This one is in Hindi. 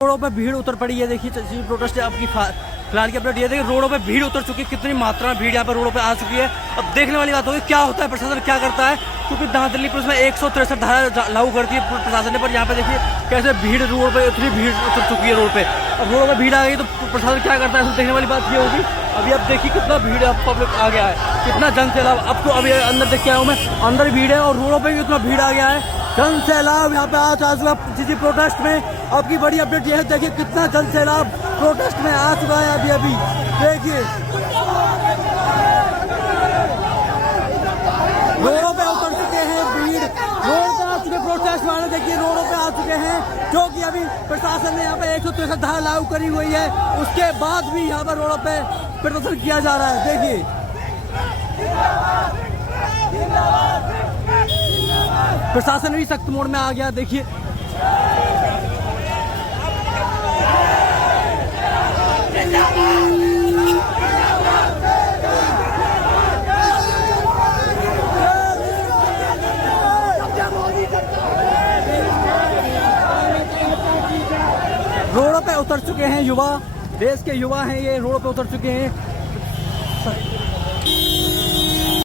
रोडों पे भीड़ उतर पड़ी है। देखिए प्रोटेस्ट आपकी फिलहाल की अपडेट ये देखिए, रोडों पे भीड़ उतर चुकी है। कितनी मात्रा में भीड़ यहाँ पर रोडों पे आ चुकी है। अब देखने वाली बात होगी क्या होता है, प्रशासन क्या करता है, क्योंकि दिल्ली पुलिस में 163 धारा लागू करती है प्रशासन ने। पर यहाँ पे देखिए कैसे भीड़ रोड पे, इतनी भीड़ उतर चुकी है रोड पे। अब रोड पे भीड़ आ गई तो प्रशासन क्या करता है, देखने वाली बात ये होगी। अभी आप देखिए कितना भीड़ पब्लिक आ गया है, कितना जन सैलाब। अब तो अभी अंदर देख के आया हूँ मैं, अंदर भीड़ है और रोडों पे भी इतना भीड़ आ गया है। जन सैलाब यहाँ पे आ चुका है प्रोटेस्ट में। आपकी बड़ी अपडेट ये है, देखिए कितना जन सैलाब प्रोटेस्ट में आ चुका है। अभी अभी देखिए रोडों पे उतर चुके हैं, भीड़ रोड पे आ चुके प्रोटेस्ट वाले। देखिए रोडों पे आ चुके हैं, जो कि अभी प्रशासन ने यहाँ पे 163 धारा लागू करी हुई है। उसके बाद भी यहाँ पर रोडों पे प्रदर्शन किया जा रहा है। देखिए प्रशासन भी सख्त मोड में आ गया। देखिए रोडों पे उतर चुके हैं युवा, देश के युवा हैं ये, रोडों पे उतर चुके हैं।